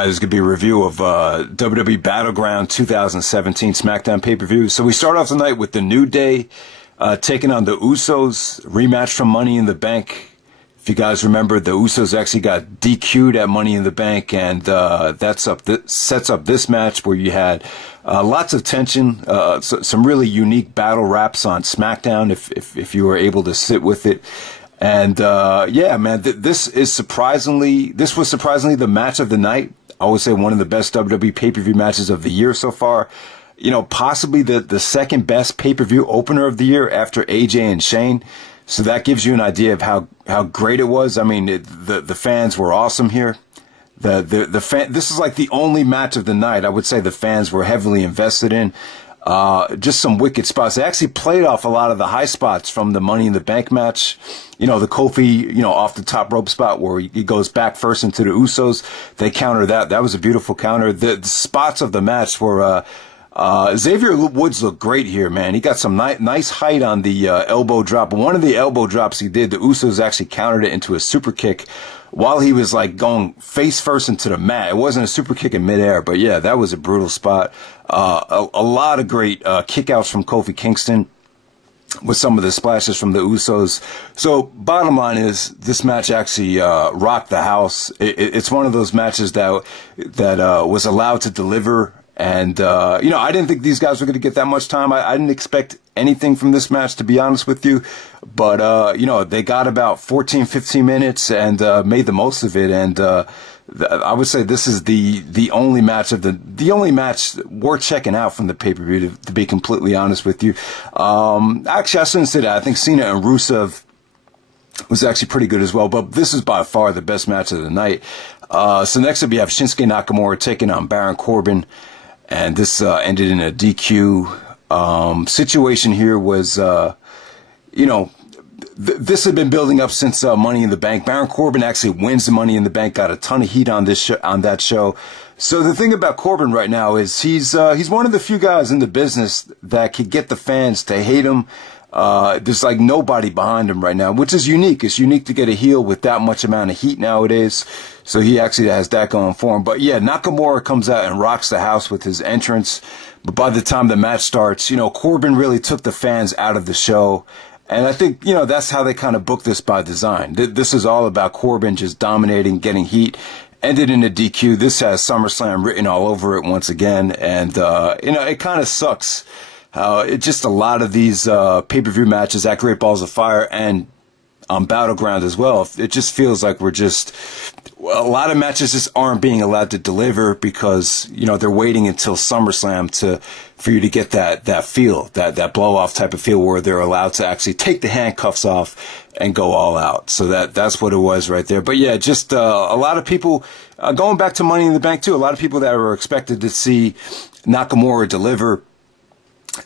This is going to be a review of WWE Battleground 2017 SmackDown pay-per-view. So we start off tonight with the New Day taking on the Usos, rematch from Money in the Bank. If you guys remember, the Usos actually got DQ'd at Money in the Bank, and sets up this match where you had lots of tension, some really unique battle raps on SmackDown if you were able to sit with it. And yeah, man, this was surprisingly the match of the night. I would say one of the best WWE pay-per-view matches of the year so far. You know, possibly the second best pay-per-view opener of the year after AJ and Shane. So that gives you an idea of how great it was. I mean, the fans were awesome here. This is like the only match of the night I would say the fans were heavily invested in. Just some wicked spots. They actually played off a lot of the high spots from the Money in the Bank match. You know, the Kofi, off the top rope spot where he goes back first into the Usos. They counter that. That was a beautiful counter. The spots of the match were, Xavier Woods looked great here, man. He got some nice height on the elbow drop. One of the elbow drops he did, the Usos actually countered it into a super kick while he was like going face first into the mat. It wasn't a super kick in midair, but yeah, that was a brutal spot. A lot of great kickouts from Kofi Kingston with some of the splashes from the Usos. So bottom line is this match actually rocked the house. It's one of those matches that was allowed to deliver. And, I didn't think these guys were going to get that much time. I didn't expect anything from this match, to be honest with you. But, they got about 14, 15 minutes and made the most of it. And I would say this is the only match worth checking out from the pay-per-view, to be completely honest with you. Actually, I shouldn't say that. I think Cena and Rusev was actually pretty good as well, but this is by far the best match of the night. So next up you have Shinsuke Nakamura taking on Baron Corbin. And this ended in a DQ. Situation here was, this had been building up since Money in the Bank. Baron Corbin actually wins the Money in the Bank, got a ton of heat on that show. So the thing about Corbin right now is he's one of the few guys in the business that could get the fans to hate him. There's like nobody behind him right now, which is unique. It's unique to get a heel with that much amount of heat nowadays. So he actually has that going for him. But yeah, Nakamura comes out and rocks the house with his entrance. But by the time the match starts, Corbin really took the fans out of the show. And I think, that's how they kind of booked this by design. This is all about Corbin just dominating, getting heat. Ended in a DQ. This has SummerSlam written all over it once again. And, it kind of sucks. It's just a lot of these pay-per-view matches at Great Balls of Fire and on Battleground as well. It just feels like a lot of matches just aren't being allowed to deliver because, they're waiting until SummerSlam for you to get that feel, that blow-off type of feel where they're allowed to actually take the handcuffs off and go all out. So that's what it was right there. But yeah, just a lot of people, going back to Money in the Bank too, a lot of people that were expected to see Nakamura deliver,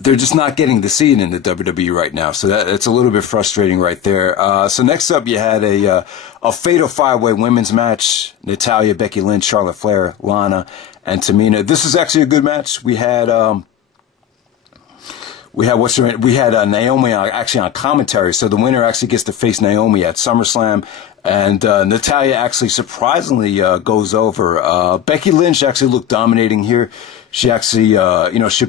they're just not getting to see it in the WWE right now. So it's a little bit frustrating right there. So next up, you had a fatal five-way women's match. Natalya, Becky Lynch, Charlotte Flair, Lana, and Tamina. This is actually a good match. We had Naomi actually on commentary. So the winner actually gets to face Naomi at SummerSlam. And Natalya actually surprisingly goes over. Becky Lynch actually looked dominating here. She actually,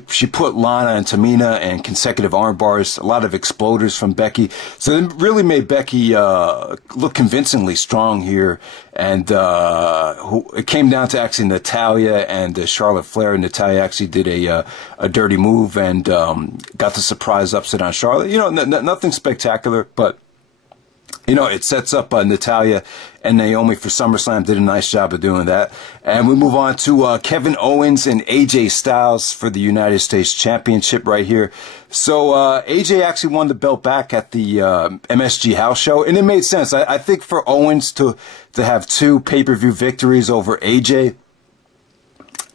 she put Lana and Tamina in consecutive arm bars, a lot of exploders from Becky. So it really made Becky look convincingly strong here. And it came down to actually Natalya and Charlotte Flair. Natalya actually did a dirty move and got the surprise upset on Charlotte. Nothing spectacular, but it sets up Natalya and Naomi for SummerSlam. Did a nice job of doing that. And we move on to Kevin Owens and AJ Styles for the United States Championship right here. So AJ actually won the belt back at the MSG house show, and it made sense. I think for Owens to have two pay-per-view victories over AJ,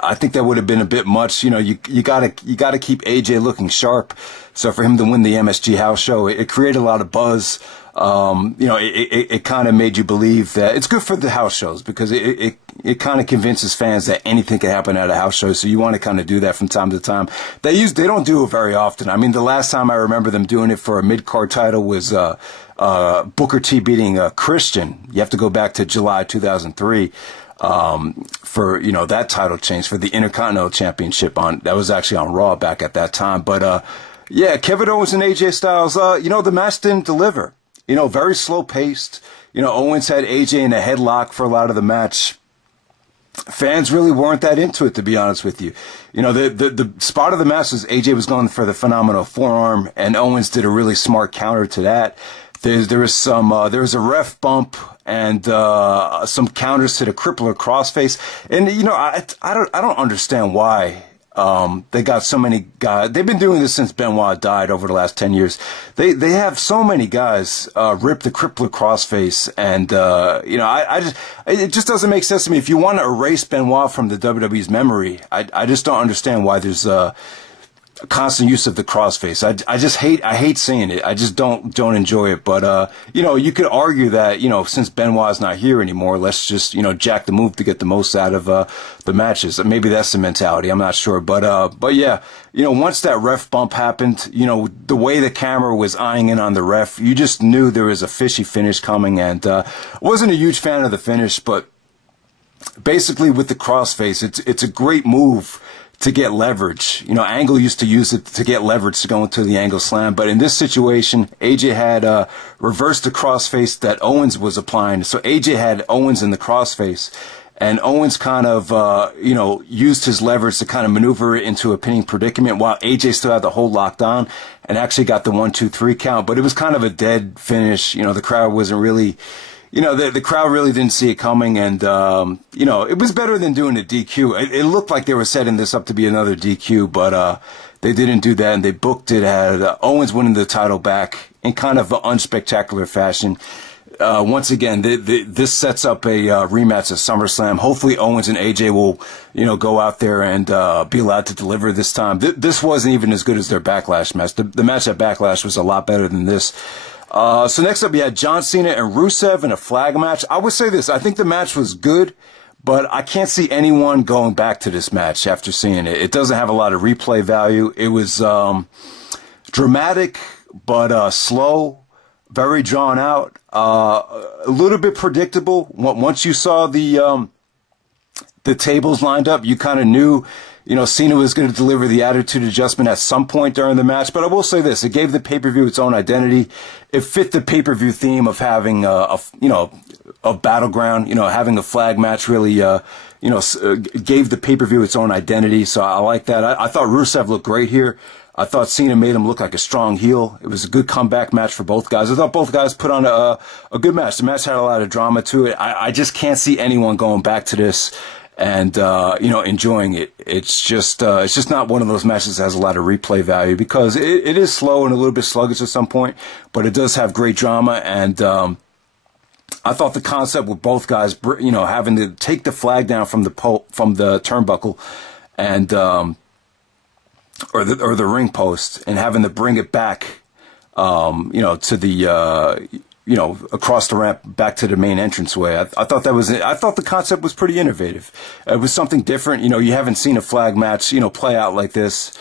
I think that would have been a bit much. You gotta keep AJ looking sharp. So for him to win the MSG house show, it created a lot of buzz. It kind of made you believe that it's good for the house shows because it kind of convinces fans that anything can happen at a house show. So you want to kind of do that from time to time. They don't do it very often. I mean, the last time I remember them doing it for a mid-card title was Booker T beating Christian. You have to go back to July 2003. for, you know, that title change for the Intercontinental Championship that was actually on Raw back at that time. But, yeah, Kevin Owens and AJ Styles, you know, the match didn't deliver. You know, very slow paced. You know, Owens had AJ in a headlock for a lot of the match. Fans really weren't that into it, to be honest with you. You know, the spot of the match was AJ was going for the phenomenal forearm, and Owens did a really smart counter to that. There was a ref bump and some counters to the crippler crossface, and you know, I don't understand why they got so many guys. They've been doing this since Benoit died over the last 10 years. They have so many guys rip the crippler crossface, and you know, it just doesn't make sense to me. If you want to erase Benoit from the WWE's memory, I just don't understand why there's constant use of the crossface. I hate seeing it. I just don't enjoy it. But you know, you could argue that, you know, since Benoit's not here anymore, let's just, you know, jack the move to get the most out of the matches. Maybe that's the mentality. I'm not sure. But yeah, you know, once that ref bump happened, you know, the way the camera was eyeing in on the ref, you just knew there was a fishy finish coming. And wasn't a huge fan of the finish, but basically with the crossface, it's a great move to get leverage. You know, Angle used to use it to get leverage to go into the Angle Slam, but in this situation, AJ had reversed the crossface that Owens was applying. So AJ had Owens in the crossface, and Owens kind of, you know, used his leverage to kind of maneuver it into a pinning predicament while AJ still had the hold locked on and actually got the 1-2-3 count. But it was kind of a dead finish. You know, the crowd wasn't really, you know, the crowd really didn't see it coming, and, you know, it was better than doing a DQ. It looked like they were setting this up to be another DQ, but they didn't do that, and they booked it at Owens winning the title back in kind of an unspectacular fashion. Once again, this sets up a rematch at SummerSlam. Hopefully Owens and AJ will, you know, go out there and be allowed to deliver this time. This wasn't even as good as their Backlash match. The match at Backlash was a lot better than this. So next up, you had John Cena and Rusev in a flag match. I would say this. I think the match was good, but I can't see anyone going back to this match after seeing it. It doesn't have a lot of replay value. It was dramatic, but slow, very drawn out, a little bit predictable. Once you saw the tables lined up, you kind of knew, you know, Cena was going to deliver the attitude adjustment at some point during the match. But I will say this. It gave the pay-per-view its own identity. It fit the pay-per-view theme of having, you know, a battleground, you know, having a flag match really, you know, gave the pay-per-view its own identity. So I like that. I thought Rusev looked great here. I thought Cena made him look like a strong heel. It was a good comeback match for both guys. I thought both guys put on a good match. The match had a lot of drama to it. I just can't see anyone going back to this and, you know, enjoying it. It's just not one of those matches that has a lot of replay value because it is slow and a little bit sluggish at some point, but it does have great drama. And, I thought the concept with both guys, you know, having to take the flag down from the turnbuckle and, or the ring post and having to bring it back, you know, to the, you know, across the ramp back to the main entranceway. I thought the concept was pretty innovative. It was something different. You know, you haven't seen a flag match, you know, play out like this,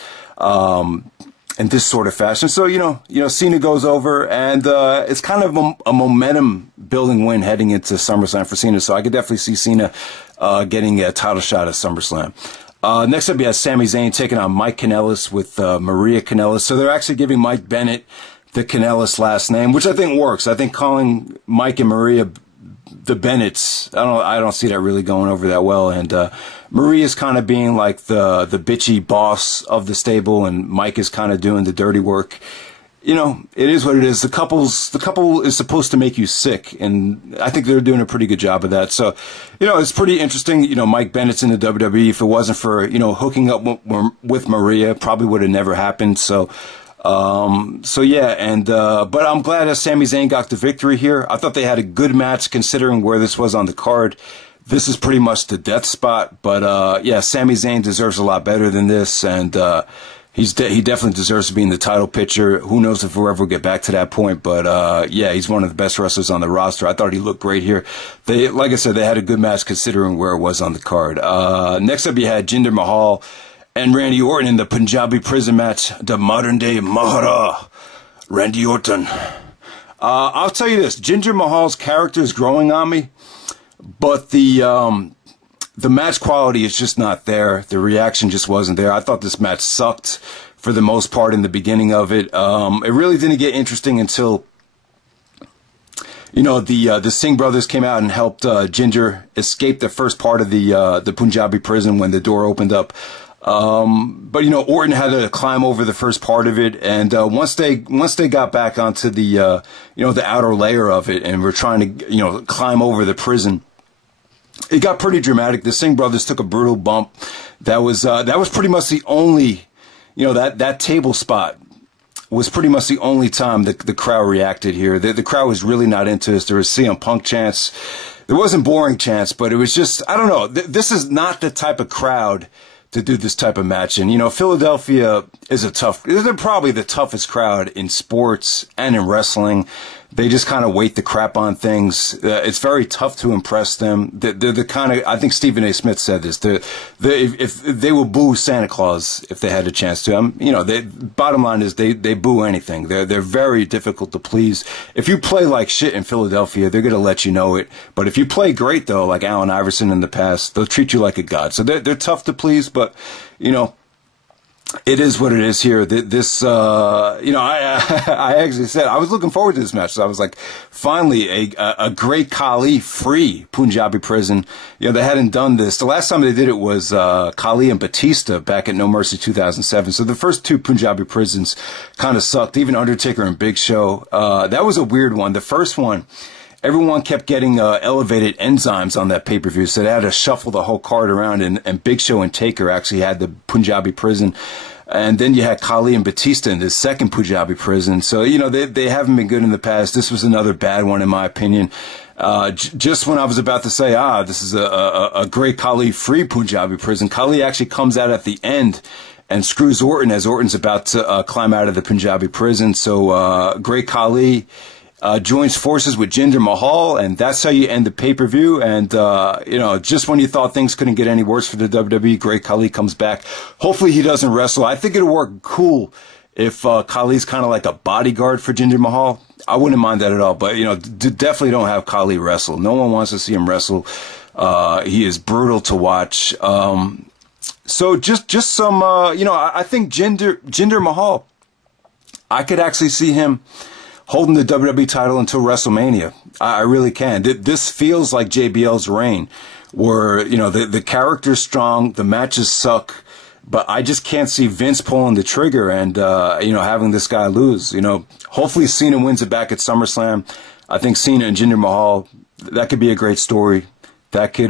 in this sort of fashion. So, you know, Cena goes over and, it's kind of a momentum building win heading into SummerSlam for Cena. So I could definitely see Cena, getting a title shot at SummerSlam. Next up, you have Sami Zayn taking on Mike Kanellis with, Maria Kanellis. So they're actually giving Mike Bennett the Kanellis last name, which I think works. I think calling Mike and Maria the Bennetts, I don't see that really going over that well. And Maria's kind of being like the bitchy boss of the stable, and Mike is kind of doing the dirty work. You know, it is what it is. The couple is supposed to make you sick, and I think they're doing a pretty good job of that. So, you know, it's pretty interesting. You know, Mike Bennett's in the WWE. If it wasn't for, you know, hooking up with Maria, probably would have never happened. So yeah, and, but I'm glad that Sami Zayn got the victory here. I thought they had a good match considering where this was on the card. This is pretty much the death spot, but, yeah, Sami Zayn deserves a lot better than this, and, he definitely deserves to be in the title picture. Who knows if we'll ever get back to that point, but, yeah, he's one of the best wrestlers on the roster. I thought he looked great here. Like I said, they had a good match considering where it was on the card. Next up you had Jinder Mahal and Randy Orton in the Punjabi prison match, the modern day Mahara, Randy Orton. I'll tell you this, Jinder Mahal's character is growing on me, but the the match quality is just not there. The reaction just wasn't there. I thought this match sucked for the most part in the beginning of it. It really didn't get interesting until, you know, the Singh brothers came out and helped Jinder escape the first part of the Punjabi prison when the door opened up. But, you know, Orton had to climb over the first part of it. And once they got back onto the, you know, the outer layer of it and were trying to, you know, climb over the prison, it got pretty dramatic. The Singh brothers took a brutal bump. That was pretty much the only, you know, that table spot was pretty much the only time the crowd reacted here. The crowd was really not into this. There was CM Punk chants. There wasn't boring chants, but it was just, I don't know. This is not the type of crowd to do this type of match. And, you know, Philadelphia is they're probably the toughest crowd in sports and in wrestling. They just kind of weight the crap on things. It's very tough to impress them. They're the kind of, I think Stephen A. Smith said this, if they will boo Santa Claus if they had a chance to. You know, bottom line is they boo anything. They're very difficult to please. If you play like shit in Philadelphia, they're going to let you know it. But if you play great, though, like Allen Iverson in the past, they'll treat you like a god. So they're tough to please, but, you know, it is what it is here. This, you know, I actually said I was looking forward to this match. So I was like, finally, a great Khali-free Punjabi prison. You know, they hadn't done this. The last time they did it was Khali and Batista back at No Mercy 2007. So the first two Punjabi prisons kind of sucked. Even Undertaker and Big Show. That was a weird one. The first one, everyone kept getting elevated enzymes on that pay-per-view, so they had to shuffle the whole card around, and Big Show and Taker actually had the Punjabi prison. And then you had Khali and Batista in the second Punjabi prison. So, you know, they haven't been good in the past. This was another bad one, in my opinion. Just when I was about to say, this is a great Khali-free Punjabi prison, Khali actually comes out at the end and screws Orton as Orton's about to climb out of the Punjabi prison. So, great Khali joins forces with Jinder Mahal, and that's how you end the pay-per-view. And, you know, just when you thought things couldn't get any worse for the WWE, Great Khali comes back. Hopefully he doesn't wrestle. I think it'll work cool if Khali's kind of like a bodyguard for Jinder Mahal. I wouldn't mind that at all. But, you know, definitely don't have Khali wrestle. No one wants to see him wrestle. He is brutal to watch. So just some, you know, I think Jinder Mahal, I could actually see him holding the WWE title until WrestleMania. I really can. This feels like JBL's reign, where, you know, the character's strong, the matches suck, but I just can't see Vince pulling the trigger and, you know, having this guy lose. You know, hopefully Cena wins it back at SummerSlam. I think Cena and Jinder Mahal, that could be a great story. That could,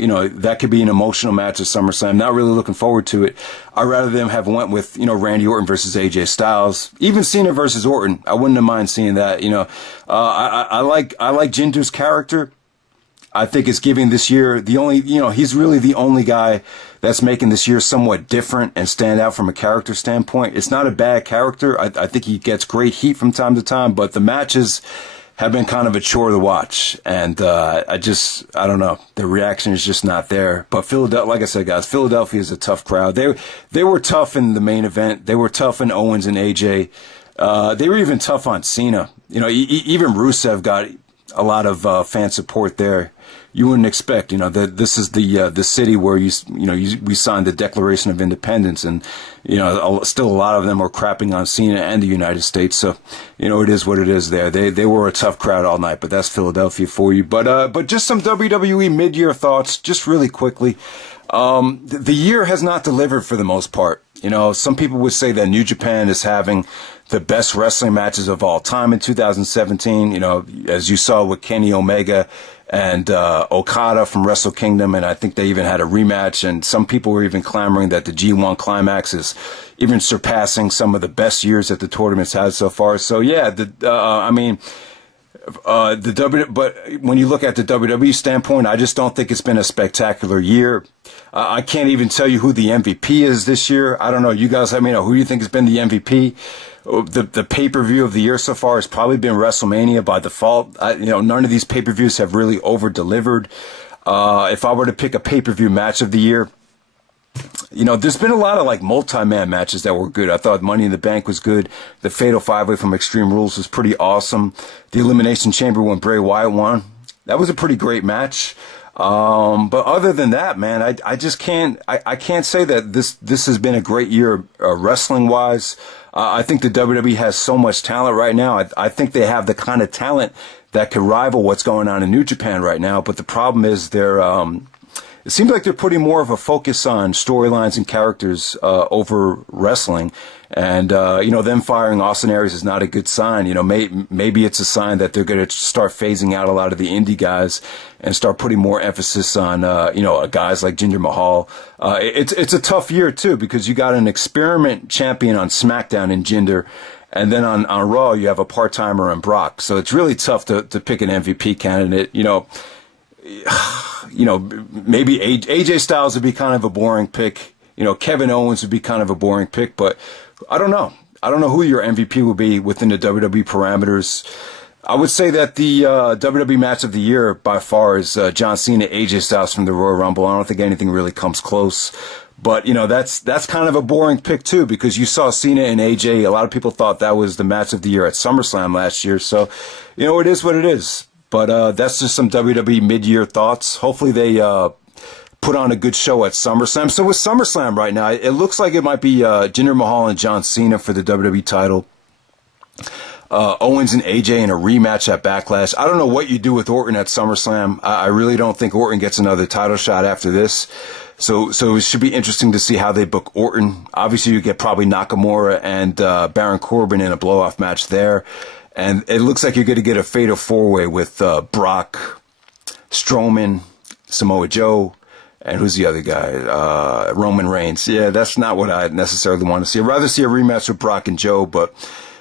you know, that could be an emotional match at SummerSlam. Not really looking forward to it. I'd rather them have went with, you know, Randy Orton versus AJ Styles. Even Cena versus Orton. I wouldn't have mind seeing that. You know, I like Jinder's character. I think it's giving this year the only, you know, he's really the only guy that's making this year somewhat different and stand out from a character standpoint. It's not a bad character. I think he gets great heat from time to time, but the matches have been kind of a chore to watch, and I don't know. The reaction is just not there. But Philadelphia, like I said, guys, Philadelphia is a tough crowd. They were tough in the main event. They were tough in Owens and AJ. They were even tough on Cena. You know, even Rusev got a lot of fan support there. You wouldn't expect, you know, that this is the city where we signed the Declaration of Independence, and, you know, still a lot of them are crapping on Cena and the United States. So, you know, it is what it is there. They were a tough crowd all night, but that's Philadelphia for you. But just some WWE mid-year thoughts, just really quickly. The year has not delivered for the most part. You know, some people would say that New Japan is having the best wrestling matches of all time in 2017. You know, as you saw with Kenny Omega and Okada from Wrestle Kingdom, and I think they even had a rematch, and some people were even clamoring that the G1 Climax is even surpassing some of the best years that the tournament's had so far. So yeah, I mean, but when you look at the WWE standpoint, I just don't think it's been a spectacular year. I can't even tell you who the MVP is this year. I don't know. You guys let me know. Who do you think has been the MVP? The pay-per-view of the year so far has probably been WrestleMania by default. You know, none of these pay-per-views have really over-delivered. If I were to pick a pay-per-view match of the year, you know, there's been a lot of like multi-man matches that were good. I thought Money in the Bank was good. The Fatal 5-Way from Extreme Rules was pretty awesome. The Elimination Chamber when Bray Wyatt won, that was a pretty great match. But other than that, man, I just can't, I can't say that this has been a great year, wrestling wise. I think the WWE has so much talent right now. I think they have the kind of talent that could rival what's going on in New Japan right now. But the problem is it seems like they're putting more of a focus on storylines and characters over wrestling. And, them firing Austin Aries is not a good sign. Maybe it's a sign that they're going to start phasing out a lot of the indie guys and start putting more emphasis on, guys like Jinder Mahal. It's a tough year, too, because you got an experiment champion on SmackDown in Jinder. And then on Raw, you have a part-timer in Brock. So it's really tough to pick an MVP candidate. Maybe AJ Styles would be kind of a boring pick. Kevin Owens would be kind of a boring pick, but I don't know. I don't know who your MVP will be within the WWE parameters. I would say that the WWE match of the year by far is John Cena, AJ Styles from the Royal Rumble. I don't think anything really comes close. But, that's kind of a boring pick, too, because you saw Cena and AJ. A lot of people thought that was the match of the year at SummerSlam last year. So, it is what it is. But that's just some WWE mid-year thoughts. Hopefully they put on a good show at SummerSlam. So with SummerSlam right now, it looks like it might be Jinder Mahal and John Cena for the WWE title. Owens and AJ in a rematch at Backlash. I don't know what you do with Orton at SummerSlam. I really don't think Orton gets another title shot after this. So it should be interesting to see how they book Orton. Obviously, you get probably Nakamura and Baron Corbin in a blow-off match there. And it looks like you're going to get a fatal four-way with Brock, Strowman, Samoa Joe, and who's the other guy? Roman Reigns. Yeah, that's not what I necessarily want to see. I'd rather see a rematch with Brock and Joe, but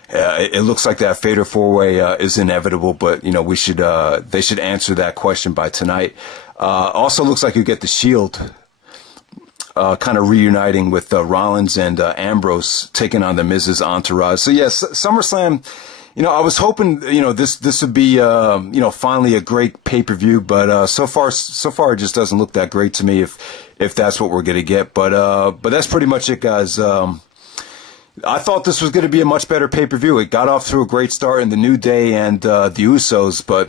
it looks like that fatal four-way is inevitable. But they should answer that question by tonight. Also, looks like you get the Shield kind of reuniting with Rollins and Ambrose taking on the Miz's entourage. So yes, SummerSlam. I was hoping, this would be, finally a great pay-per-view, but so far it just doesn't look that great to me if that's what we're going to get. But that's pretty much it, guys. I thought this was going to be a much better pay-per-view. It got off to a great start in the New Day and the Usos, but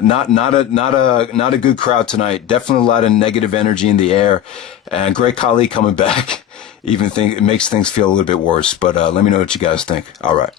not a good crowd tonight. Definitely a lot of negative energy in the air, and Great Khali coming back. It makes things feel a little bit worse. But let me know what you guys think. All right.